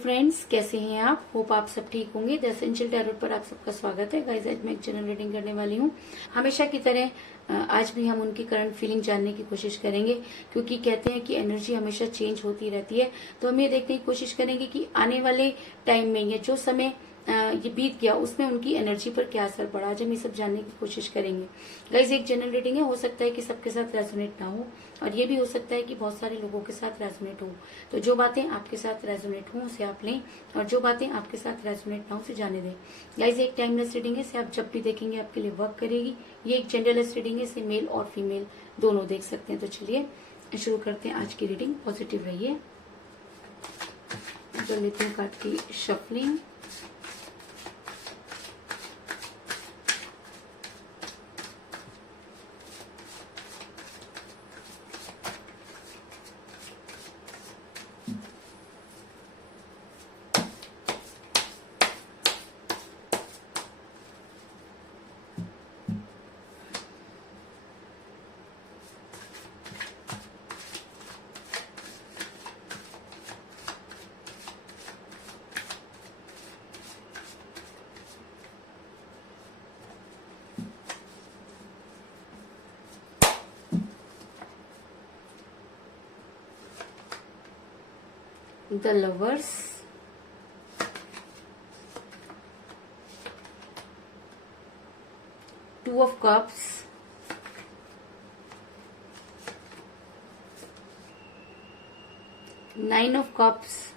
Friends, कैसे हैं आप? होप आप सब ठीक होंगे। द एसेंशियल टैरोट पर आप सबका स्वागत है। गाइस, आज मैं एक जनरल रीडिंग करने वाली हूँ। हमेशा की तरह आज भी हम उनकी करंट फीलिंग जानने की कोशिश करेंगे, क्योंकि कहते हैं कि एनर्जी हमेशा चेंज होती रहती है। तो हम ये देखने की कोशिश करेंगे कि आने वाले टाइम में या जो समय ये बीत गया उसमें उनकी एनर्जी पर क्या असर पड़ा। आज हम ये सब जानने की कोशिश करेंगे। गाइस, एक जनरल रीडिंग है, हो सकता है कि सबके साथ रेजोनेट ना हो, और ये भी हो सकता है कि बहुत सारे लोगों के साथ रेजोनेट हो। तो जो बातें आपके साथ रेजोनेट हो उसे आप लें, और जो बातें आपके साथ रेजोनेट ना हो उसे जाने दें। गाइस, एक टाइमलेस रीडिंग है, इसे आप जब भी देखेंगे आपके लिए वर्क करेगी। ये एक जेंडरलेस रीडिंग है, इसे मेल और फीमेल दोनों देख सकते हैं। तो चलिए शुरू करते हैं आज की रीडिंग। पॉजिटिव रहिए। कर लेते हैं कार्ड की shuffling. The Lovers, Two of Cups, Nine of Cups,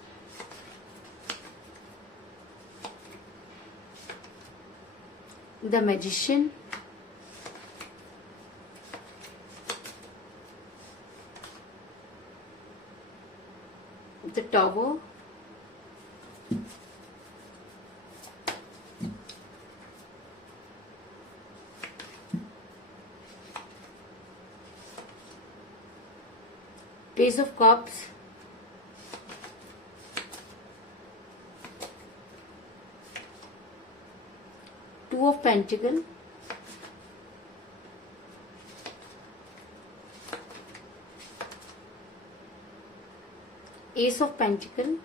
The Magician, the Tower, Page of Cups, Two of Pentacles, Ace of Pentacles,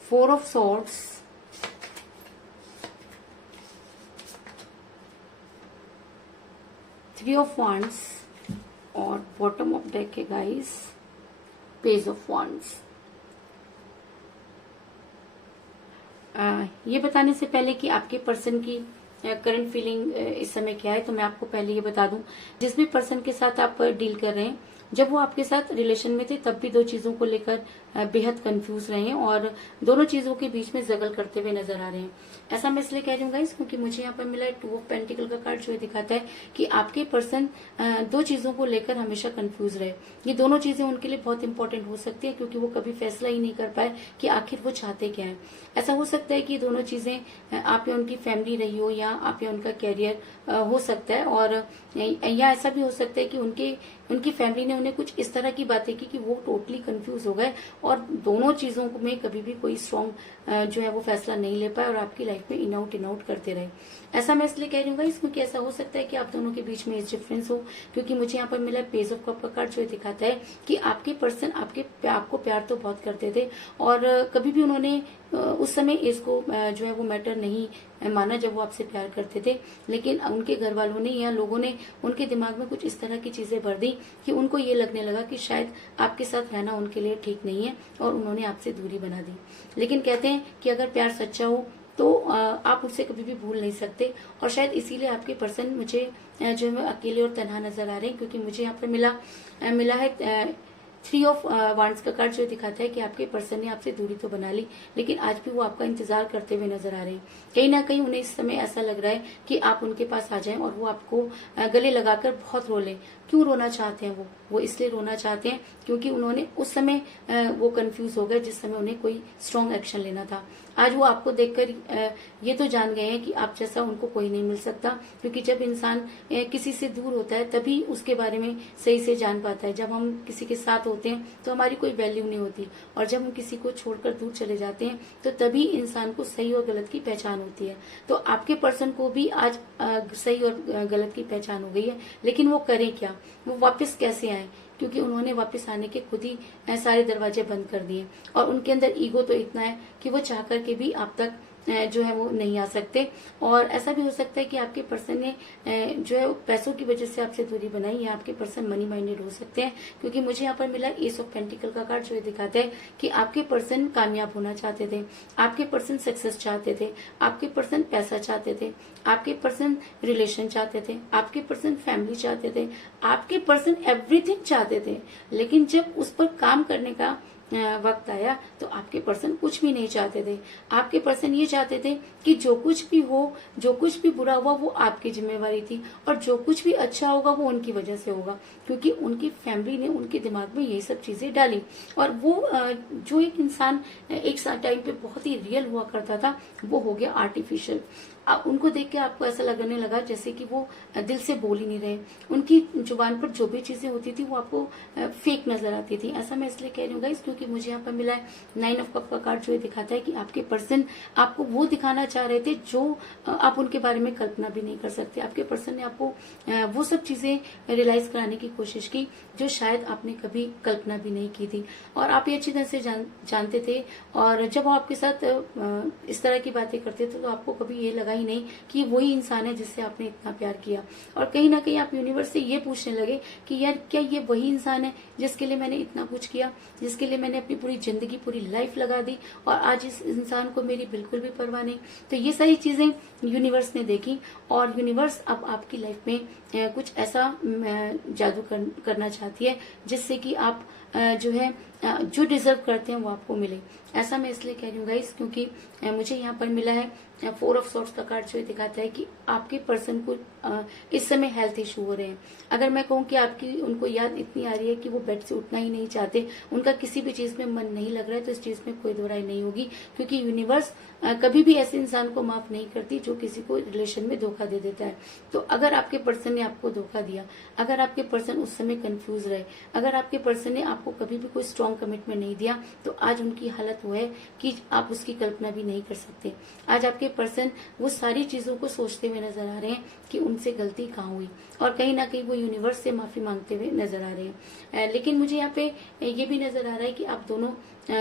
Four of Swords, Three of Wands, और bottom of deck है guys page of wands. ये बताने से पहले कि आपके person की current feeling इस समय क्या है, तो मैं आपको पहले ये बता दूं, जिस भी पर्सन के साथ आप डील कर रहे हैं, जब वो आपके साथ रिलेशन में थे तब भी दो चीजों को लेकर बेहद कंफ्यूज रहे हैं और दोनों चीजों के बीच में जगल करते हुए नजर आ रहे हैं। ऐसा मैं इसलिए कह रही हूँ गाइस, क्योंकि मुझे यहाँ पर मिला है 2 ऑफ पेंटिकल का कार्ड, जो दिखाता है कि आपके पर्सन दो चीजों को लेकर हमेशा कंफ्यूज रहे। ये दोनों चीजें उनके लिए बहुत इंपॉर्टेंट हो सकती है, क्योंकि वो कभी फैसला ही नहीं कर पाए कि आखिर वो चाहते क्या है। ऐसा हो सकता है कि दोनों चीजें आप या उनकी फैमिली रही हो, या आप या उनका कैरियर हो सकता है, और या ऐसा भी हो सकता है कि उनकी फैमिली ने उन्हें कुछ इस तरह की बातें की कि वो टोटली कंफ्यूज हो गए और दोनों चीजों में कभी भी कोई स्ट्रॉन्ग जो है वो फैसला नहीं ले पाए और आपकी लाइफ में इन आउट करते रहे। ऐसा मैं इसलिए कह रही हूँ इसमें कि ऐसा हो सकता है कि आप दोनों के बीच में एज डिफरेंस हो, क्योंकि मुझे यहाँ पर मिला पेज ऑफ कप का कार्ड, जो दिखाता है कि आपके पर्सन आपको प्यार तो बहुत करते थे, और कभी भी उन्होंने उस समय एज को जो है वो मैटर नहीं माना जब वो आपसे प्यार करते थे। लेकिन उनके घर वालों ने या लोगों ने उनके दिमाग में कुछ इस तरह की चीजें भर दी कि उनको ये लगने लगा कि शायद आपके साथ रहना उनके लिए ठीक नहीं है, और उन्होंने आपसे दूरी बना दी। लेकिन कहते हैं कि अगर प्यार सच्चा हो तो आप उससे कभी भी भूल नहीं सकते, और शायद इसीलिए आपके पर्सन मुझे जो है अकेले और तन्हा नजर आ रहे हैं, क्योंकि मुझे यहाँ पर मिला है 3 ऑफ वांड्स का कार्ड, जो दिखाता है कि आपके पर्सन ने आपसे दूरी तो बना ली, लेकिन आज भी वो आपका इंतजार करते हुए नजर आ रहे हैं। कहीं ना कहीं उन्हें इस समय ऐसा लग रहा है कि आप उनके पास आ जाएं और वो आपको गले लगाकर बहुत रो लें, क्यों रोना चाहते हैं वो इसलिए रोना चाहते हैं क्योंकि उन्होंने उस समय वो कंफ्यूज हो गए जिस समय उन्हें कोई स्ट्रॉन्ग एक्शन लेना था। आज वो आपको देखकर ये तो जान गए हैं कि आप जैसा उनको कोई नहीं मिल सकता, क्योंकि जब इंसान किसी से दूर होता है तभी उसके बारे में सही से जान पाता है। जब हम किसी के साथ होते हैं तो हमारी कोई वैल्यू नहीं होती, और जब हम किसी को छोड़कर दूर चले जाते हैं तो तभी इंसान को सही और गलत की पहचान होती है। तो आपके पर्सन को भी आज सही और गलत की पहचान हो गई है, लेकिन वो करें क्या, वो वापस कैसे आए, क्योंकि उन्होंने वापस आने के खुद ही सारे दरवाजे बंद कर दिए, और उनके अंदर ईगो तो इतना है कि वो चाह करके भी आप तक जो है वो नहीं आ सकते। और ऐसा भी हो सकता है कि आपके पर्सन ने जो है पैसों की वजह से आपसे दूरी बनाई, या आपके पर्सन मनी माइंडेड हो सकते हैं, क्योंकि मुझे यहाँ पर मिला एस ऑफ पेंटिकल का कार्ड, जो दिखाता है कि आपके पर्सन कामयाब होना चाहते थे, आपके पर्सन सक्सेस चाहते थे, आपके पर्सन पैसा चाहते थे, आपके पर्सन रिलेशन चाहते थे, आपके पर्सन फैमिली चाहते थे, आपके पर्सन एवरीथिंग चाहते थे। लेकिन जब उस पर काम करने का वक्त आया तो आपके पर्सन कुछ भी नहीं चाहते थे। आपके पर्सन ये चाहते थे कि जो कुछ भी हो, जो कुछ भी बुरा हुआ वो आपकी जिम्मेवारी थी, और जो कुछ भी अच्छा होगा वो उनकी वजह से होगा, क्योंकि उनकी फैमिली ने उनके दिमाग में यही सब चीजें डाली। और वो जो एक इंसान एक टाइम पे बहुत ही रियल हुआ करता था वो हो गया आर्टिफिशियल। उनको देख के आपको ऐसा लगने लगा जैसे कि वो दिल से बोल ही नहीं रहे, उनकी जुबान पर जो भी चीजें होती थी वो आपको फेक नजर आती थी। ऐसा मैं इसलिए कह रही हूँ गाइस क्योंकि मुझे यहाँ पर मिला है 9 ऑफ कप का कार्ड, जो दिखाता है कि आपके पर्सन आपको वो दिखाना चाह रहे थे जो आप उनके बारे में कल्पना भी नहीं कर सकते। आपके पर्सन ने आपको वो सब चीजें रियलाइज कराने की कोशिश की जो शायद आपने कभी कल्पना भी नहीं की थी, और आप ये अच्छी तरह से जानते थे। और जब वो आपके साथ इस तरह की बातें करते थे तो आपको कभी ये लगा ही नहीं कि वही इंसान है जिससे आपने इतना प्यार किया। और कहीं ना कहीं आप यूनिवर्स से ये पूछने लगे कि यार क्या ये वही इंसान है जिसके लिए मैंने इतना कुछ किया, जिसके लिए मैंने अपनी पूरी जिंदगी पूरी लाइफ लगा दी, और आज इस इंसान को मेरी बिल्कुल भी परवाह नहीं। तो ये सारी चीजें यूनिवर्स ने देखी, और यूनिवर्स अब आपकी लाइफ में कुछ ऐसा जादू करना चाहती है जिससे कि आप जो है जो डिजर्व करते हैं वो आपको मिले। ऐसा मैं इसलिए कह रही हूँ गाइस क्योंकि मुझे यहाँ पर मिला है 4 ऑफ सॉर्ड्स का कार्ड, जो दिखाता है कि आपके पर्सन को इस समय हेल्थ इशू हो रहे हैं। अगर मैं कहूँ कि आपकी उनको याद इतनी आ रही है कि वो बेड से उठना ही नहीं चाहते, उनका किसी भी चीज में मन नहीं लग रहा है, तो इस चीज में कोई दो राय नहीं होगी, क्योंकि यूनिवर्स कभी भी ऐसे इंसान को माफ नहीं करती जो किसी को रिलेशन में धोखा दे देता है। तो अगर आपके पर्सन ने आपको धोखा दिया, अगर आपके पर्सन उस समय कंफ्यूज रहे, अगर आपके पर्सन ने आपको कभी भी कोई स्ट्रॉन्ग कमिटमेंट नहीं दिया, तो आज उनकी हालत वो है कि आप उसकी कल्पना भी नहीं कर सकते। आज आपके पर्सन वो सारी चीजों को सोचते हुए नजर आ रहे हैं कि उनसे गलती कहाँ हुई, और कहीं ना कहीं वो यूनिवर्स से माफी मांगते हुए नजर आ रहे हैं। लेकिन मुझे यहाँ पे ये भी नजर आ रहा है कि आप दोनों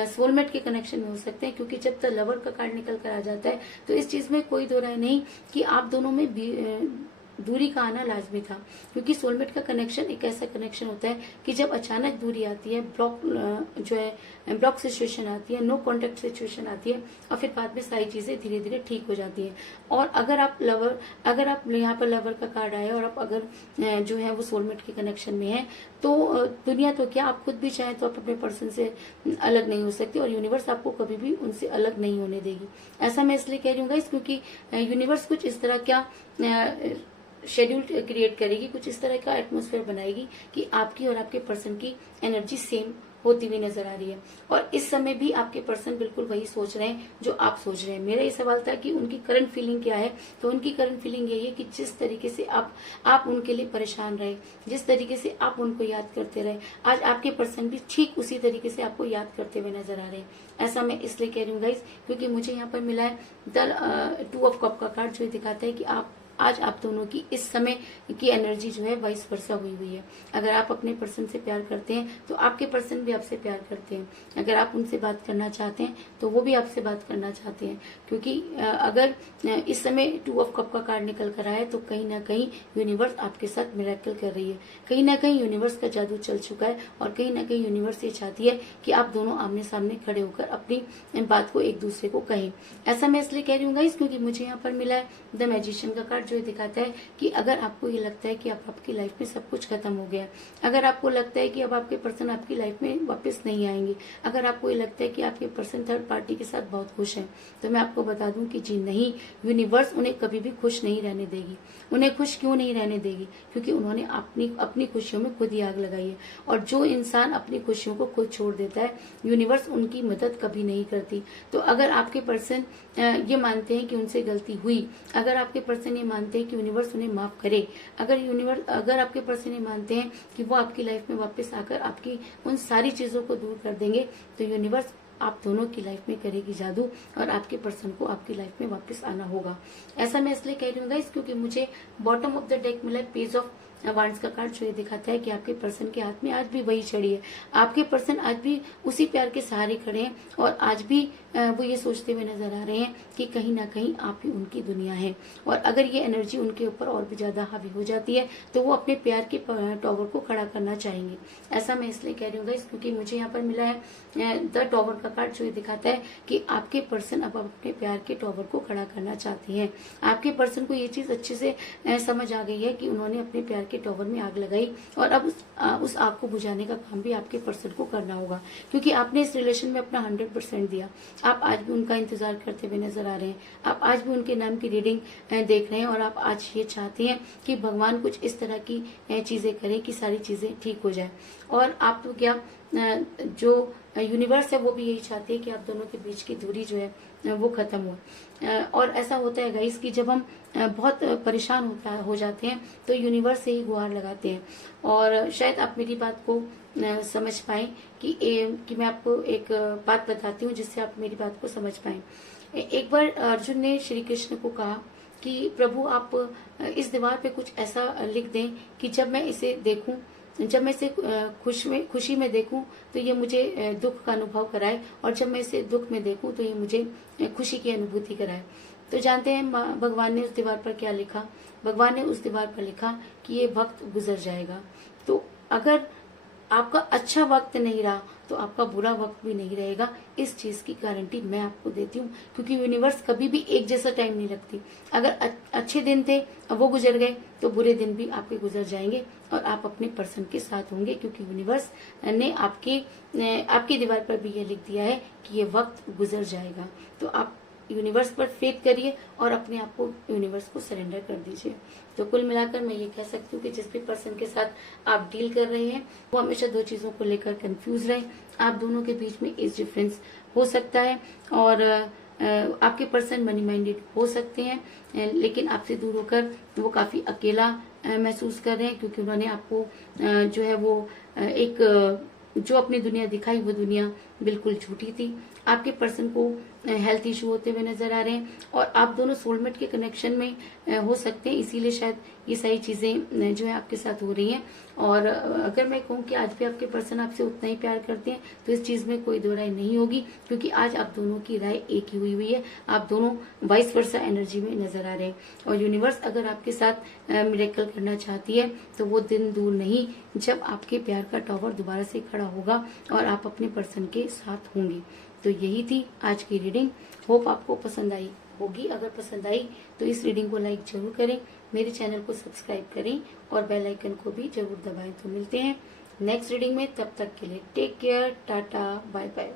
सोलमेट के कनेक्शन में हो सकते हैं, क्योंकि जब तक लवर का कार्ड निकल कर आ जाता है तो इस चीज में कोई दो राय नहीं कि आप दोनों में दूरी का आना लाजमी था, क्योंकि सोलमेट का कनेक्शन एक ऐसा कनेक्शन होता है कि जब अचानक दूरी आती है, ब्लॉक सिचुएशन आती है, नो कॉन्टेक्ट सिचुएशन आती है, और फिर बाद में सारी चीजें धीरे धीरे ठीक हो जाती है। और अगर आप यहाँ पर लवर का कार्ड आया और आप अगर जो है वो सोलमेट के कनेक्शन में है, तो दुनिया तो क्या, आप खुद भी चाहें तो आप अपने पर्सन से अलग नहीं हो सकते, और यूनिवर्स आपको कभी भी उनसे अलग नहीं होने देगी। ऐसा मैं इसलिए कह रही हूँ गाइस क्योंकि यूनिवर्स कुछ इस तरह क्या शेड्यूल क्रिएट करेगी, कुछ इस तरह का एटमॉस्फेयर बनाएगी कि आपकी और आपके पर्सन की एनर्जी सेम होती हुई नजर आ रही है। और इस समय भी आपके पर्सन बिल्कुल वही सोच रहे हैं जो आप सोच रहे हैं। मेरा ये सवाल था कि उनकी करंट फीलिंग क्या है, तो उनकी करंट फीलिंग यही है कि जिस तरीके से आप उनके लिए परेशान रहे, जिस तरीके से आप उनको याद करते रहे, आज आपके पर्सन भी ठीक उसी तरीके से आपको याद करते हुए नजर आ रहे हैं। ऐसा मैं इसलिए कह रही हूँ गाइस क्योंकि मुझे यहाँ पर मिला है द 2 ऑफ कप का कार्ड, जो दिखाता है कि आज आप दोनों की इस समय की एनर्जी जो है वाइस वर्सा हुई है। अगर आप अपने पर्सन से प्यार करते हैं तो आपके पर्सन भी आपसे प्यार करते हैं। अगर आप उनसे बात करना चाहते हैं तो वो भी आपसे बात करना चाहते हैं, क्योंकि अगर इस समय 2 ऑफ कप का कार्ड निकल कर आया है तो कहीं ना कहीं यूनिवर्स आपके साथ मिरेकल कर रही है, कहीं ना कहीं यूनिवर्स का जादू चल चुका है, और कहीं ना कहीं यूनिवर्स ये चाहती है कि आप दोनों आमने सामने खड़े होकर अपनी बात को एक दूसरे को कहें। ऐसा मैं इसलिए कह रही हूँ गाइस क्योंकि मुझे यहाँ पर मिला है द मैजिशियन का कार्ड, जो है दिखाता है कि अगर आपको ये लगता है कि अब आपकी लाइफ में सब कुछ खत्म हो गया है, अगर आपको लगता है कि अब आपके पर्सन आपकी लाइफ में वापस नहीं आएंगे, अगर आपको ये लगता है कि आपके पर्सन थर्ड पार्टी के साथ बहुत खुश हैं, तो मैं आपको बता दूं कि जी नहीं, यूनिवर्स उन्हें कभी भी खुश नहीं रहने देगी। उन्हें खुश क्यों नहीं रहने देगी? क्योंकि उन्होंने अपनी खुशियों में खुद ही आग लगाई है। और जो इंसान अपनी खुशियों को खुद छोड़ देता है, यूनिवर्स उनकी मदद कभी नहीं करती। तो अगर आपके पर्सन ये मानते हैं कि उनसे गलती हुई, अगर आपके पर्सन ये मानते हैं कि यूनिवर्स उन्हें माफ करे, अगर आपके पर्सन ये मानते हैं कि वो आपकी लाइफ में वापस आकर आपकी उन सारी चीजों को दूर कर देंगे, तो यूनिवर्स आप दोनों की लाइफ में करेगी जादू और आपके पर्सन को आपकी लाइफ में वापस आना होगा। ऐसा मैं इसलिए कह रही हूँ गाइस, क्योंकि मुझे बॉटम ऑफ द डेक मिला पेज ऑफ वांड्स का कार्ड, जो ये दिखाता है कि आपके पर्सन के हाथ में आज भी वही छड़ी है। आपके पर्सन आज भी उसी प्यार के सहारे खड़े हैं और आज भी वो ये सोचते हुए नजर आ रहे हैं कि कहीं ना कहीं आप ही उनकी दुनिया है। और अगर ये एनर्जी उनके ऊपर और भी ज्यादा हावी हो जाती है तो वो अपने प्यार के टॉवर को खड़ा करना चाहेंगे। ऐसा मैं इसलिए कह रही हूँ गाइस, क्योंकि मुझे यहाँ पर मिला है द टॉवर का कार्ड, जो ये दिखाता है कि आपके पर्सन अब अपने प्यार के टॉवर को खड़ा करना चाहते हैं। आपके पर्सन को ये चीज अच्छे से समझ आ गई है कि उन्होंने अपने प्यार के टॉवर में आग लगाई और अब उस आग को बुझाने का काम भी आपके पर्सन को करना होगा, क्योंकि आपने इस रिलेशन में अपना 100% दिया। आप आज भी उनका इंतजार करते हुए नजर आ रहे हैं, आप आज भी उनके नाम की रीडिंग देख रहे हैं और आप आज ये चाहते हैं कि भगवान कुछ इस तरह की चीजें करें कि सारी चीजें ठीक हो जाए। और आप तो क्या, जो यूनिवर्स है वो भी यही चाहते हैं कि आप दोनों के बीच की दूरी जो है वो खत्म हो। और ऐसा होता है गाइस कि जब हम बहुत परेशान हो जाते हैं तो यूनिवर्स से ही गुहार लगाते हैं। और शायद आप मेरी बात को समझ पाए कि मैं आपको एक बात बताती हूँ जिससे आप मेरी बात को समझ पाए। एक बार अर्जुन ने श्री कृष्ण को कहा कि प्रभु आप इस दीवार पे कुछ ऐसा लिख दें कि जब मैं इसे देखूं, जब मैं इसे खुशी में देखूं तो ये मुझे दुख का अनुभव कराए, और जब मैं इसे दुख में देखूं तो ये मुझे खुशी की अनुभूति कराए। तो जानते हैं भगवान ने उस दीवार पर क्या लिखा? भगवान ने उस दीवार पर लिखा कि ये वक्त गुजर जाएगा। तो अगर आपका अच्छा वक्त नहीं रहा तो आपका बुरा वक्त भी नहीं रहेगा, इस चीज की गारंटी मैं आपको देती हूँ, क्योंकि यूनिवर्स कभी भी एक जैसा टाइम नहीं रखती। अगर अच्छे दिन थे वो गुजर गए तो बुरे दिन भी आपके गुजर जाएंगे और आप अपने पर्सन के साथ होंगे, क्योंकि यूनिवर्स ने आपकी दीवार पर भी ये लिख दिया है कि ये वक्त गुजर जाएगा। तो आप यूनिवर्स पर फेथ करिए और अपने आप को यूनिवर्स को सरेंडर कर दीजिए। तो कुल मिलाकर मैं ये कह सकती हूँ कि जिस भी पर्सन के साथ आप डील कर रहे हैं वो हमेशा दो चीजों को लेकर कंफ्यूज रहे। आप दोनों के बीच में एज डिफरेंस हो सकता है और आपके पर्सन मनी माइंडेड हो सकते हैं, लेकिन आपसे दूर होकर वो काफी अकेला महसूस कर रहे हैं, क्योंकि उन्होंने आपको जो है वो एक जो अपनी दुनिया दिखाई वो दुनिया बिल्कुल झूठी थी। आपके पर्सन को हेल्थ इशू होते हुए नजर आ रहे हैं और आप दोनों सोलमेट के कनेक्शन में हो सकते हैं, इसीलिए शायद ये सारी चीजें जो है आपके साथ हो रही हैं। और अगर मैं कहूँ कि आज भी आपके पर्सन आपसे उतना ही प्यार करते हैं तो इस चीज में कोई दो राय नहीं होगी, क्योंकि आज आप दोनों की राय एक ही हुई है। आप दोनों वाइस वर्सा एनर्जी में नजर आ रहे हैं और यूनिवर्स अगर आपके साथ मिरेकल करना चाहती है तो वो दिन दूर नहीं जब आपके प्यार का टॉवर दोबारा से खड़ा होगा और आप अपने पर्सन के साथ होंगे। तो यही थी आज की रीडिंग। होप आपको पसंद आई होगी। अगर पसंद आई तो इस रीडिंग को लाइक जरूर करें, मेरे चैनल को सब्सक्राइब करें और बेल आइकन को भी जरूर दबाएं। तो मिलते हैं नेक्स्ट रीडिंग में, तब तक के लिए take care, tata, bye bye.